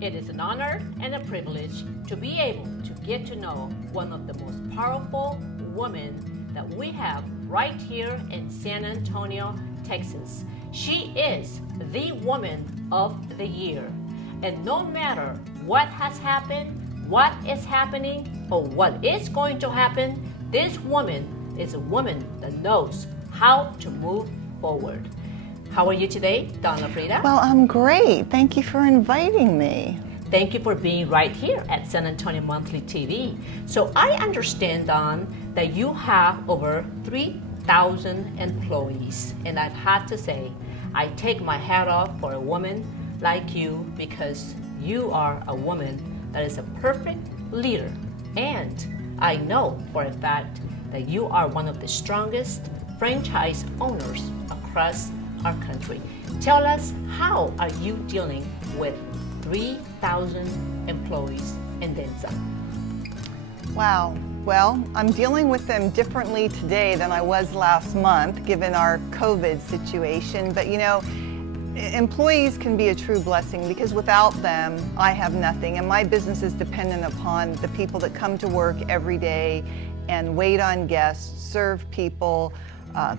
It is an honor and a privilege to be able to get to know one of the most powerful women that we have right here in San Antonio, Texas. She is the Woman of the Year. And no matter what has happened, what is happening, or what is going to happen, this woman is a woman that knows how to move forward. How are you today, Dawn Lafreeda? Well, I'm great. Thank you for inviting me. Thank you for being right here at San Antonio Monthly TV. So I understand, Dawn, that you have over 3,000 employees. And I've had to say, I take my hat off for a woman like you because you are a woman that is a perfect leader. And I know for a fact that you are one of the strongest franchise owners across our country. Tell us, how are you dealing with 3,000 employees and then some? Wow. Well, I'm dealing with them differently today than I was last month, given our COVID situation. But you know, employees can be a true blessing because without them, I have nothing. And my business is dependent upon the people that come to work every day and wait on guests, serve people,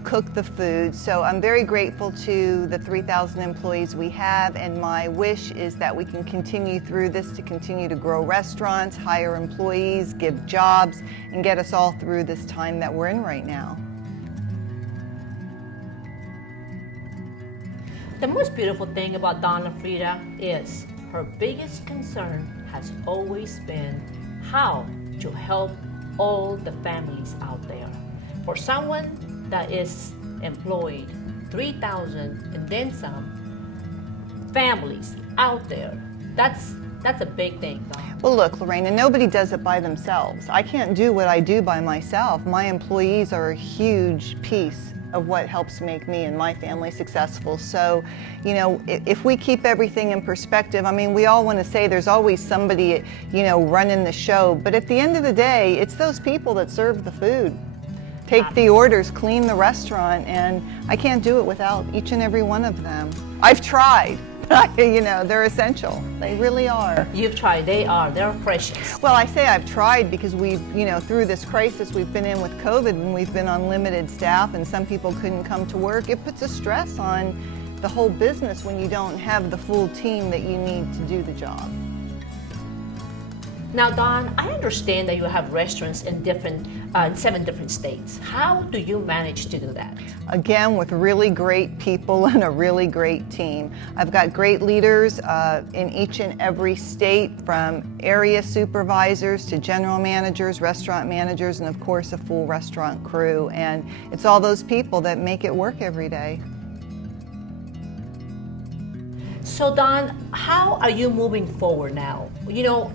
cook the food. So I'm very grateful to the 3,000 employees we have, and my wish is that we can continue through this to continue to grow restaurants, hire employees, give jobs, and get us all through this time that we're in right now. The most beautiful thing about Dawn Lafreeda is her biggest concern has always been how to help all the families out there. For someone that is employed, 3,000 and then some families out there, that's a big thing, Dawn. Well, look, Lorena, nobody does it by themselves. I can't do what I do by myself. My employees are a huge piece of what helps make me and my family successful. So, you know, if we keep everything in perspective, I mean, we all want to say there's always somebody, you know, running the show, but at the end of the day, it's those people that serve the food, take the orders, clean the restaurant, and I can't do it without each and every one of them. I've tried. You know, they're essential. They really are. You've tried. They're precious. Well, I say I've tried because we've, you know, through this crisis we've been in with COVID, and we've been on limited staff and some people couldn't come to work. It puts a stress on the whole business when you don't have the full team that you need to do the job. Now, Dawn, I understand that you have restaurants in 7 different states. How do you manage to do that? Again, with really great people and a really great team. I've got great leaders in each and every state, from area supervisors to general managers, restaurant managers, and of course a full restaurant crew. And it's all those people that make it work every day. So, Dawn, how are you moving forward now? You know,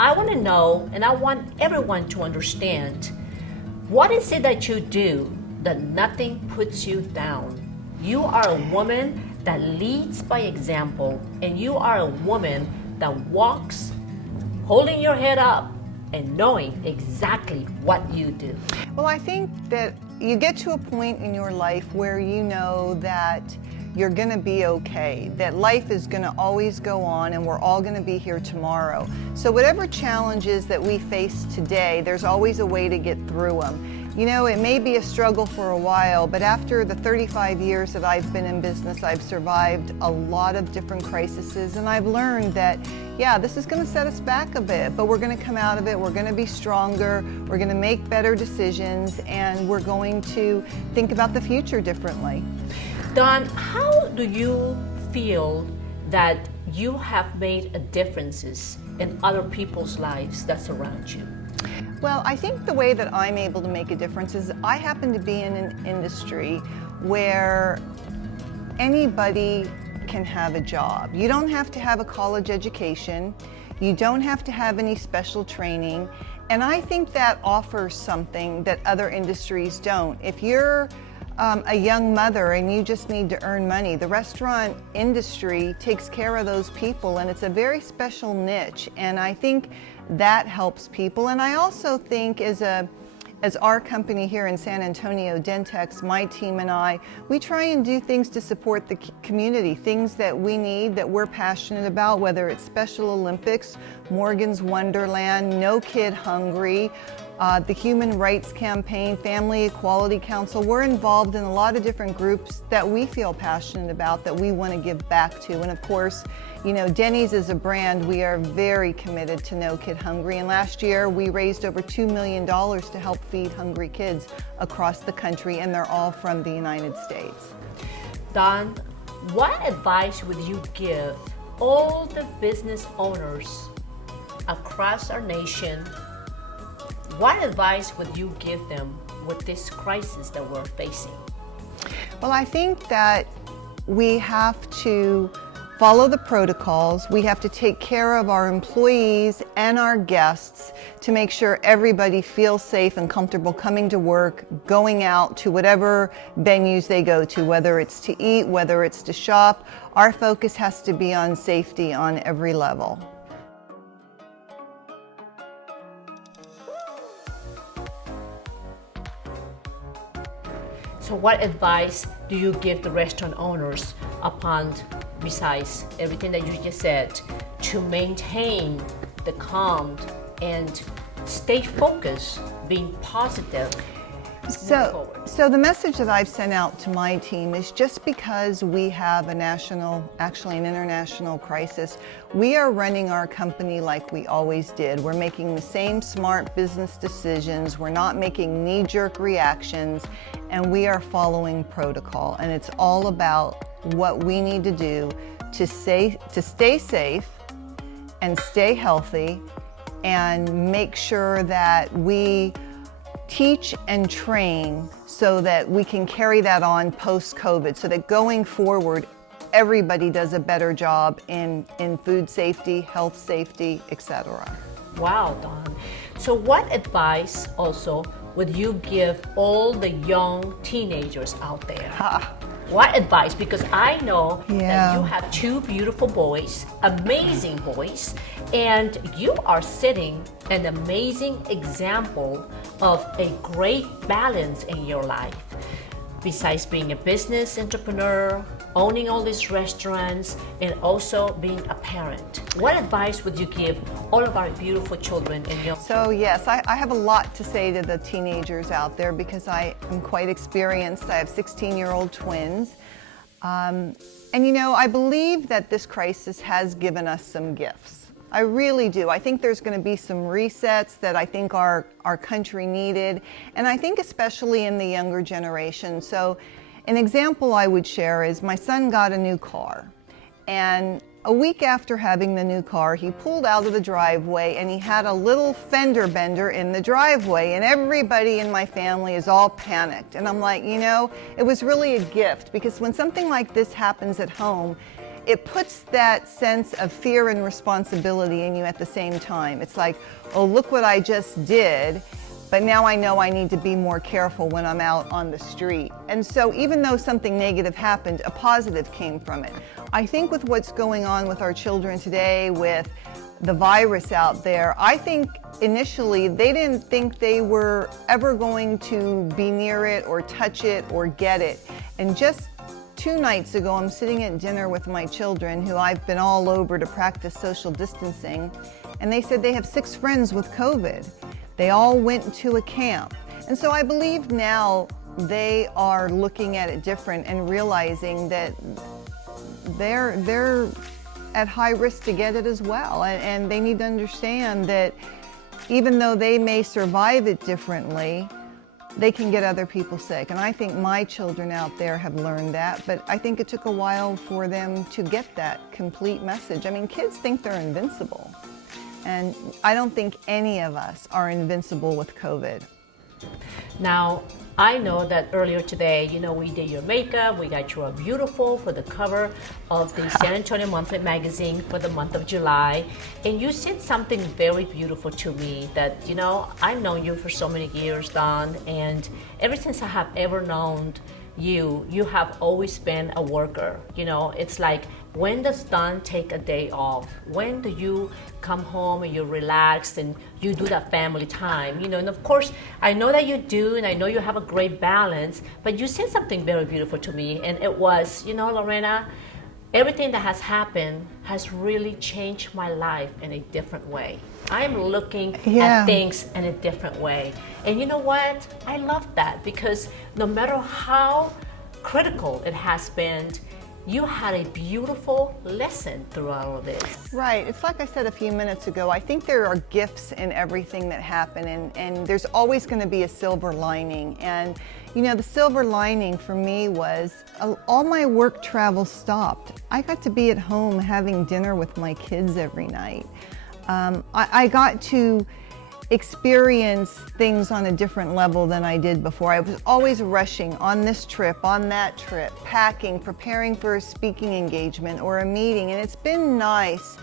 I want to know, and I want everyone to understand, what is it that you do that nothing puts you down? You are a woman that leads by example, and you are a woman that walks holding your head up and knowing exactly what you do. Well, I think that you get to a point in your life where you know that you're going to be okay, that life is going to always go on, and we're all going to be here tomorrow. So whatever challenges that we face today, there's always a way to get through them. You know, it may be a struggle for a while, but after the 35 years that I've been in business, I've survived a lot of different crises, and I've learned that, yeah, this is going to set us back a bit, but we're going to come out of it, we're going to be stronger, we're going to make better decisions, and we're going to think about the future differently. Dawn, how do you feel that you have made a differences in other people's lives that surround you? Well, I think the way that I'm able to make a difference is I happen to be in an industry where anybody can have a job. You don't have to have a college education. You don't have to have any special training. And I think that offers something that other industries don't. If you're a young mother and you just need to earn money, the restaurant industry takes care of those people, and it's a very special niche, and I think that helps people. And I also think as a as our company here in San Antonio, DenTX, my team and I, we try and do things to support the community, things that we need, that we're passionate about, whether it's Special Olympics, Morgan's Wonderland, No Kid Hungry, the Human Rights Campaign, Family Equality Council. We're involved in a lot of different groups that we feel passionate about, that we want to give back to. And of course, you know, Denny's is a brand, we are very committed to No Kid Hungry. And last year we raised over $2 million to help feed hungry kids across the country, and they're all from the United States. Dawn, what advice would you give all the business owners across our nation? What advice would you give them with this crisis that we're facing? Well, I think that we have to follow the protocols. We have to take care of our employees and our guests to make sure everybody feels safe and comfortable coming to work, going out to whatever venues they go to, whether it's to eat, whether it's to shop. Our focus has to be on safety on every level. So what advice do you give the restaurant owners upon, besides everything that you just said, to maintain the calm and stay focused, being positive? So the message that I've sent out to my team is, just because we have a national, actually an international crisis, we are running our company like we always did. We're making the same smart business decisions. We're not making knee-jerk reactions, and we are following protocol. And it's all about what we need to do to stay safe and stay healthy, and make sure that we teach and train so that we can carry that on post-COVID, so that going forward, everybody does a better job in food safety, health safety, etc. Wow, Dawn. So what advice also would you give all the young teenagers out there? What advice? Because I know that you have two beautiful boys, amazing boys, and you are setting an amazing example of a great balance in your life. Besides being a business entrepreneur, owning all these restaurants, and also being a parent. What advice would you give all of our beautiful children and young So yes, I have a lot to say to the teenagers out there, because I am quite experienced. I have 16-year-old twins. And you know, I believe that this crisis has given us some gifts. I really do. I think there's going to be some resets that I think our country needed, and I think especially in the younger generation. So an example I would share is my son got a new car, and a week after having the new car, he pulled out of the driveway and he had a little fender bender in the driveway, and everybody in my family is all panicked. And I'm like, you know, it was really a gift, because when something like this happens at home, it puts that sense of fear and responsibility in you at the same time. It's like, oh, look what I just did, but now I know I need to be more careful when I'm out on the street. And so even though something negative happened, a positive came from it. I think with what's going on with our children today, with the virus out there, I think initially they didn't think they were ever going to be near it or touch it or get it. And just 2 nights ago, I'm sitting at dinner with my children, who I've been all over to practice social distancing, and they said they have 6 friends with COVID. They all went to a camp. And so I believe now they are looking at it different and realizing that they're at high risk to get it as well. And they need to understand that even though they may survive it differently, they can get other people sick. And I think my children out there have learned that, but I think it took a while for them to get that complete message. I mean, kids think they're invincible, and I don't think any of us are invincible with COVID. Now, I know that earlier today, you know, we did your makeup, we got you all beautiful for the cover of the San Antonio Monthly magazine for the month of July, and you said something very beautiful to me that, you know, I've known you for so many years, Dawn, and ever since I have ever known you have always been a worker. You know, it's like when does Dawn take a day off? When do you come home and you relax and you do that family time? You know, and of course, I know that you do, and I know you have a great balance, but you said something very beautiful to me, and it was, you know, Lorena, everything that has happened has really changed my life in a different way. I am looking at things in a different way. And you know what? I love that, because no matter how critical it has been, you had a beautiful lesson through all of this. Right. It's like I said a few minutes ago, I think there are gifts in everything that happened, and there's always going to be a silver lining. And you know, the silver lining for me was all my work travel stopped. I got to be at home having dinner with my kids every night. I got to experience things on a different level than I did before. I was always rushing on this trip, on that trip, packing, preparing for a speaking engagement or a meeting. And it's been nice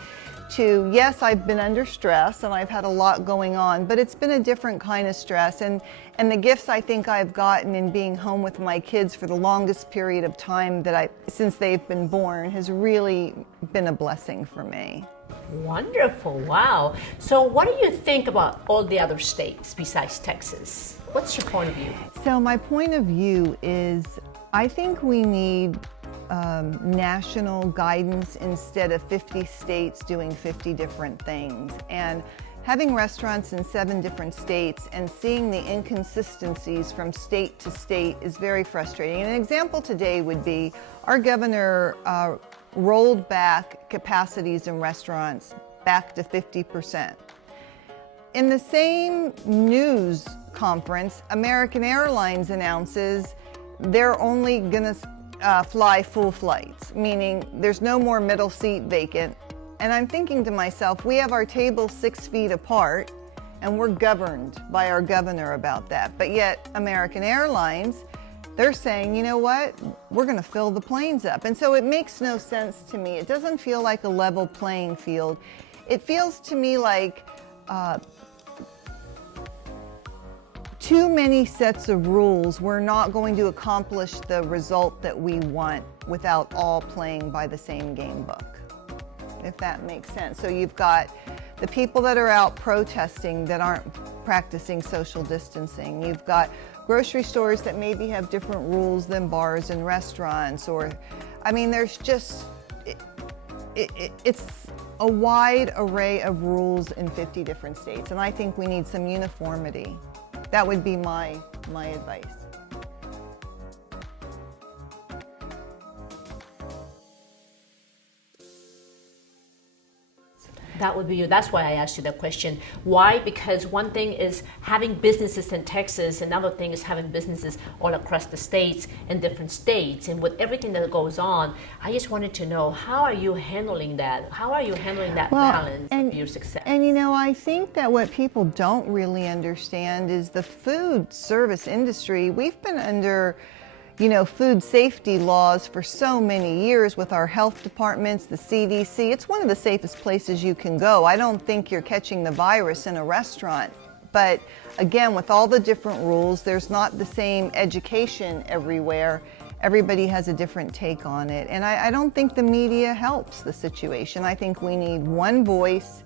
to, yes, I've been under stress and I've had a lot going on, but it's been a different kind of stress. And the gifts I think I've gotten in being home with my kids for the longest period of time since they've been born has really been a blessing for me. Wonderful, wow. So what do you think about all the other states besides Texas? What's your point of view? So my point of view is, I think we need national guidance instead of 50 states doing 50 different things. And having restaurants in 7 different states and seeing the inconsistencies from state to state is very frustrating. An example today would be our governor rolled back capacities in restaurants back to 50%. In the same news conference, American Airlines announces they're only going to fly full flights, meaning there's no more middle seat vacant. And I'm thinking to myself, we have our tables 6 feet apart and we're governed by our governor about that. But yet American Airlines, they're saying, you know what, we're going to fill the planes up. And so it makes no sense to me. It doesn't feel like a level playing field. It feels to me like too many sets of rules. We're not going to accomplish the result that we want without all playing by the same game book, if that makes sense. So you've got the people that are out protesting that aren't practicing social distancing. You've got grocery stores that maybe have different rules than bars and restaurants, or, I mean, there's just, it's a wide array of rules in 50 different states, and I think we need some uniformity. That would be my advice. That would be you. That's why I asked you that question. Why? Because one thing is having businesses in Texas, another thing is having businesses all across the states in different states. And with everything that goes on, I just wanted to know, how are you handling that? How are you handling that balance of your success? And you know, I think that what people don't really understand is the food service industry. We've been under food safety laws for so many years with our health departments, the CDC. It's one of the safest places you can go. I don't think you're catching the virus in a restaurant. But again, with all the different rules, there's not the same education everywhere. Everybody has a different take on it. And I don't think the media helps the situation. I think we need one voice,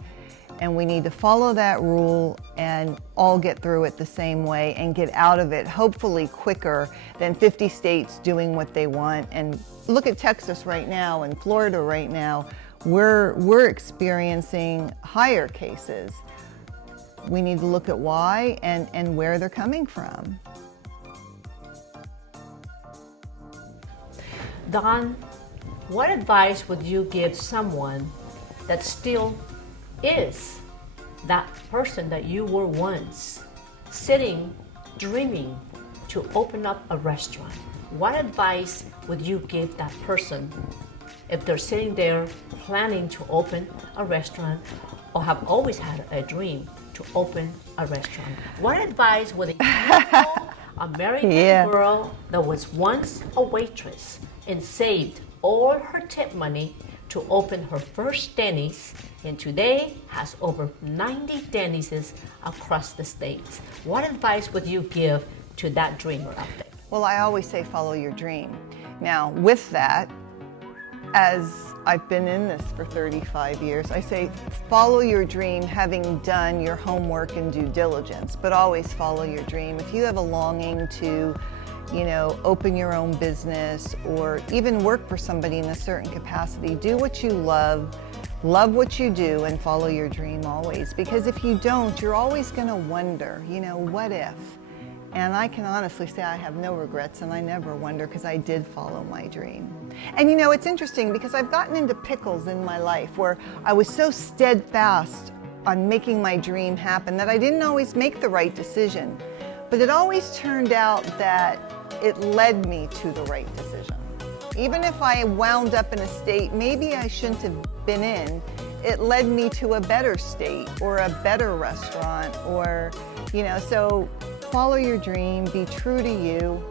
and we need to follow that rule and all get through it the same way and get out of it hopefully quicker than 50 states doing what they want. And look at Texas right now and Florida right now. We're experiencing higher cases. We need to look at why and where they're coming from. Dawn, what advice would you give someone that still is that person that you were once, sitting, dreaming to open up a restaurant? What advice would you give that person if they're sitting there planning to open a restaurant or have always had a dream to open a restaurant? What advice would a beautiful American girl that was once a waitress and saved all her tip money to open her first Denny's, and today has over 90 Denny's across the states? What advice would you give to that dreamer out there? Well, I always say follow your dream. Now, with that, as I've been in this for 35 years. I say follow your dream having done your homework and due diligence, but always follow your dream. If you have a longing to, open your own business or even work for somebody in a certain capacity, do what you love what you do, and follow your dream always. Because if you don't, you're always going to wonder, what if? And I can honestly say I have no regrets, and I never wonder because I did follow my dream. And it's interesting because I've gotten into pickles in my life where I was so steadfast on making my dream happen that I didn't always make the right decision. But it always turned out that it led me to the right decision. Even if I wound up in a state maybe I shouldn't have been in, it led me to a better state or a better restaurant or, so follow your dream, be true to you.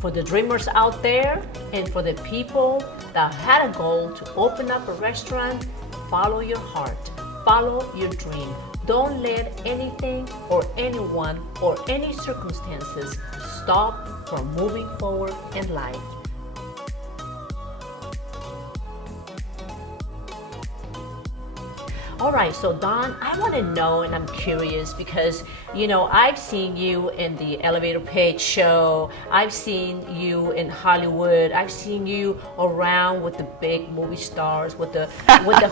For the dreamers out there and for the people that had a goal to open up a restaurant, follow your heart, follow your dream. Don't let anything or anyone or any circumstances stop from moving forward in life. All right, so Dawn, I want to know, and I'm curious because, I've seen you in the Elevator Page show. I've seen you in Hollywood. I've seen you around with the big movie stars, with the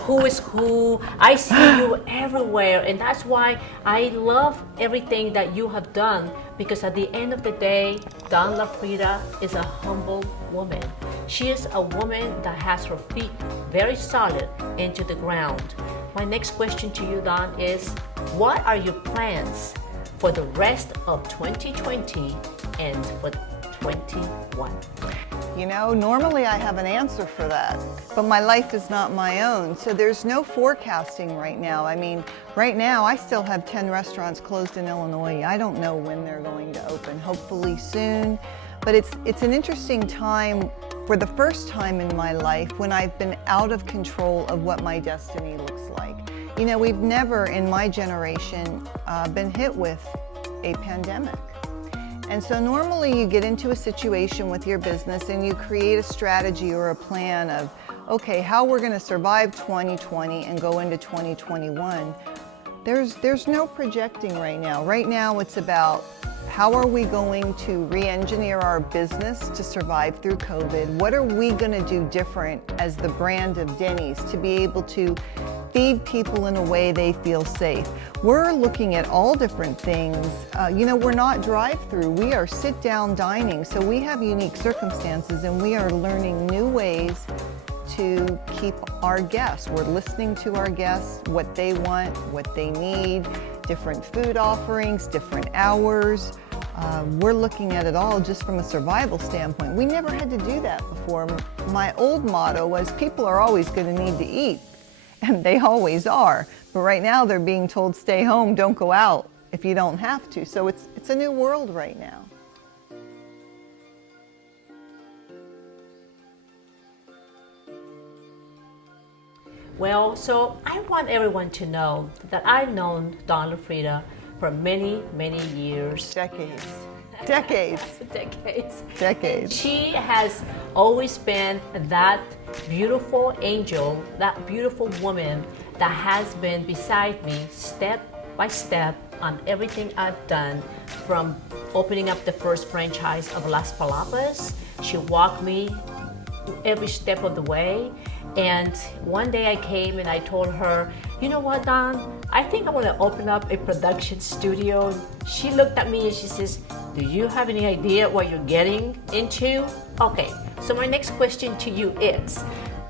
who is who. I see you everywhere, and that's why I love everything that you have done, because at the end of the day, Dawn Lafreeda is a humble woman. She is a woman that has her feet very solid into the ground. My next question to you, Dawn, is what are your plans for the rest of 2020 and for 21? Normally I have an answer for that, but my life is not my own, so there's no forecasting right now. Right now I still have 10 restaurants closed in Illinois. I don't know when they're going to open, hopefully soon, but it's an interesting time for the first time in my life when I've been out of control of what my destiny looks like. We've never in my generation been hit with a pandemic. And so normally you get into a situation with your business and you create a strategy or a plan of, okay, how we're going to survive 2020 and go into 2021. There's no projecting right now. Right now it's about how are we going to re-engineer our business to survive through COVID? What are we going to do different as the brand of Denny's to be able to feed people in a way they feel safe? We're looking at all different things. We're not drive-through. We are sit-down dining. So we have unique circumstances and we are learning new ways to keep our guests. We're listening to our guests, what they want, what they need, different food offerings, different hours. We're looking at it all just from a survival standpoint. We never had to do that before. My old motto was people are always going to need to eat, and they always are. But right now they're being told stay home, don't go out if you don't have to. So it's a new world right now. Well, so I want everyone to know that I've known Dawn Lafreeda for many, many years. Decades. And she has always been that beautiful angel, that beautiful woman that has been beside me step by step on everything I've done, from opening up the first franchise of Las Palapas. She walked me every step of the way. And one day I came and I told her, you know what, Dawn, I think I want to open up a production studio. She looked at me and she says, do you have any idea what you're getting into? Okay, so my next question to you is,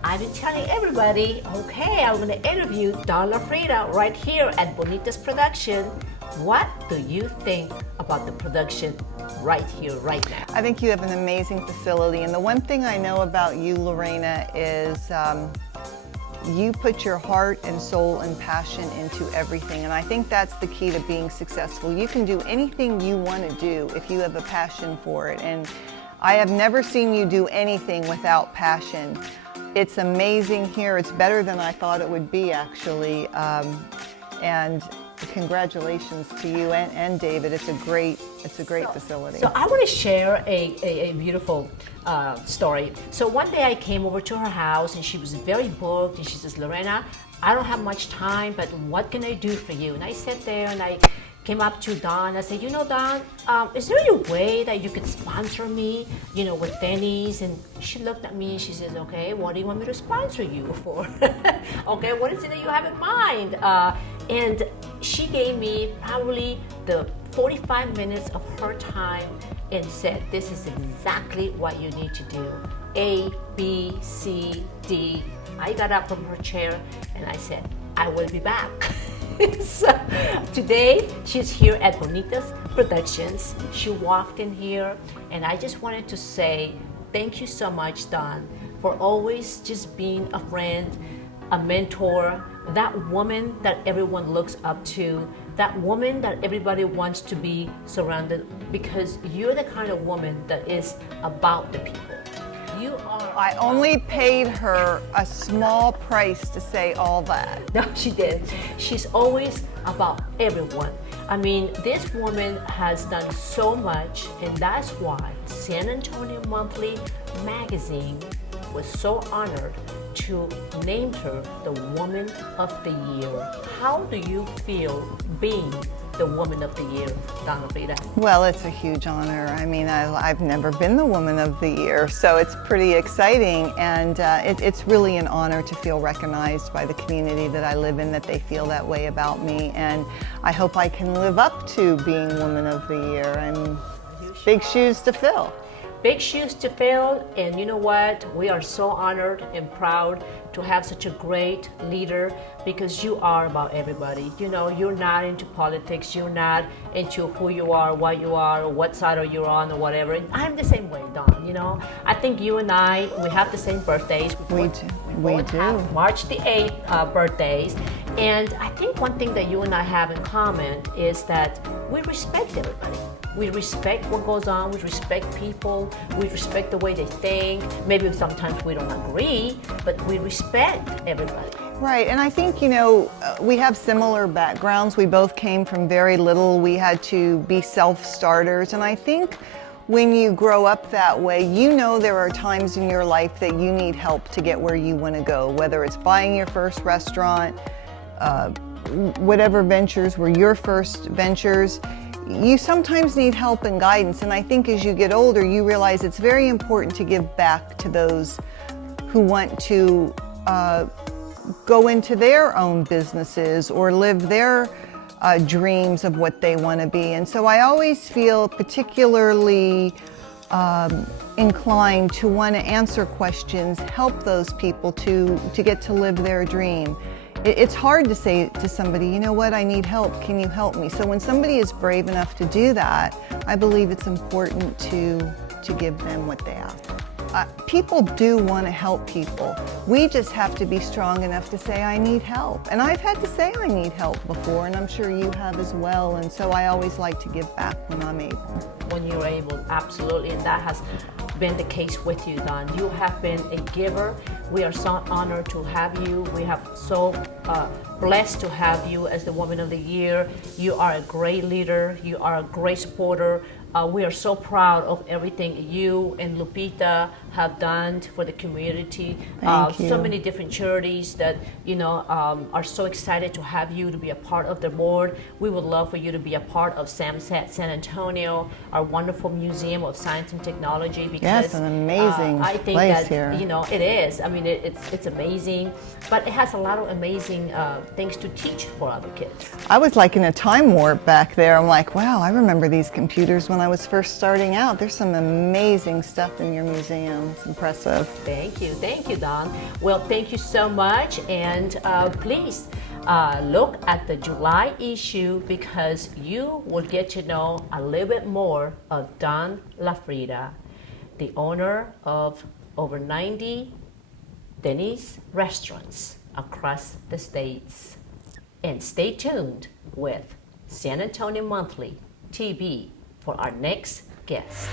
I've been telling everybody, okay, I'm going to interview Dawn Lafreeda right here at Bonita's Production. What do you think about the production right here, right now? I think you have an amazing facility, and the one thing I know about you, Lorena, is you put your heart and soul and passion into everything, and I think that's the key to being successful. You can do anything you want to do if you have a passion for it, and I have never seen you do anything without passion. It's amazing here. It's better than I thought it would be, actually, and congratulations to you and David. It's a great facility. So I want to share a beautiful story. So one day I came over to her house and she was very booked and she says, Lorena, I don't have much time, but what can I do for you? And I sat there and I came up to Dawn. I said, you know, Dawn, is there any way that you could sponsor me, with Denny's? And she looked at me and she says, okay, what do you want me to sponsor you for? Okay, what is it that you have in mind? And she gave me probably the 45 minutes of her time and said, this is exactly what you need to do. A, B, C, D. I got up from her chair and I said, I will be back. So, today, she's here at Bonita's Productions. She walked in here, and I just wanted to say thank you so much, Dawn, for always just being a friend, a mentor, that woman that everyone looks up to, that woman that everybody wants to be surrounded, because you're the kind of woman that is about the people. You are. I only paid her a small price to say all that. No, she did. She's always about everyone. I mean, this woman has done so much, and that's why San Antonio Monthly magazine was so honored to name her the Woman of the Year. How do you feel being the Woman of the Year, Dawn Lafreeda? Well, it's a huge honor. I mean, I've never been the Woman of the Year, so it's pretty exciting, and it's really an honor to feel recognized by the community that I live in, that they feel that way about me, and I hope I can live up to being Woman of the Year. Big shoes to fill. Big shoes to fill, and you know what? We are so honored and proud to have such a great leader, because you are about everybody. You're not into politics, you're not into who you are, what you are, or what side are you on, or whatever. And I'm the same way, Dawn. I think you and I, we have the same birthdays. We do. We do. Have March the 8th birthdays. And I think one thing that you and I have in common is that we respect everybody. We respect what goes on, we respect people, we respect the way they think. Maybe sometimes we don't agree, but we respect everybody. Right, and I think, we have similar backgrounds. We both came from very little. We had to be self-starters, and I think when you grow up that way, there are times in your life that you need help to get where you want to go, whether it's buying your first restaurant, whatever ventures were your first ventures. You sometimes need help and guidance, and I think as you get older, you realize it's very important to give back to those who want to go into their own businesses or live their dreams of what they want to be. And so I always feel particularly inclined to want to answer questions, help those people to get to live their dream. It's hard to say to somebody, you know what, I need help, can you help me? So when somebody is brave enough to do that, I believe it's important to give them what they ask. People do want to help people. We just have to be strong enough to say, I need help. And I've had to say I need help before, and I'm sure you have as well. And so I always like to give back when I'm able. When you're able, absolutely. And that has been the case with you, Dawn. You have been a giver. We are so honored to have you. We have so blessed to have you as the Woman of the Year. You are a great leader. You are a great supporter. We are so proud of everything you and Lupita have done for the community. Thank you. So many different charities that are so excited to have you to be a part of the board. We would love for you to be a part of SAMSAT San Antonio, our wonderful Museum of Science and Technology. Because yes, an amazing I think place that here. It is. I mean, it's amazing, but it has a lot of amazing things to teach for other kids. I was like in a time warp back there. I'm like, wow, I remember these computers when I was first starting out. There's some amazing stuff in your museum. It's impressive. Thank you, Dawn. Well, thank you so much, and please look at the July issue, because you will get to know a little bit more of Dawn Lafreeda, the owner of over 90 Denny's restaurants across the states. And stay tuned with San Antonio Monthly TV for our next guest.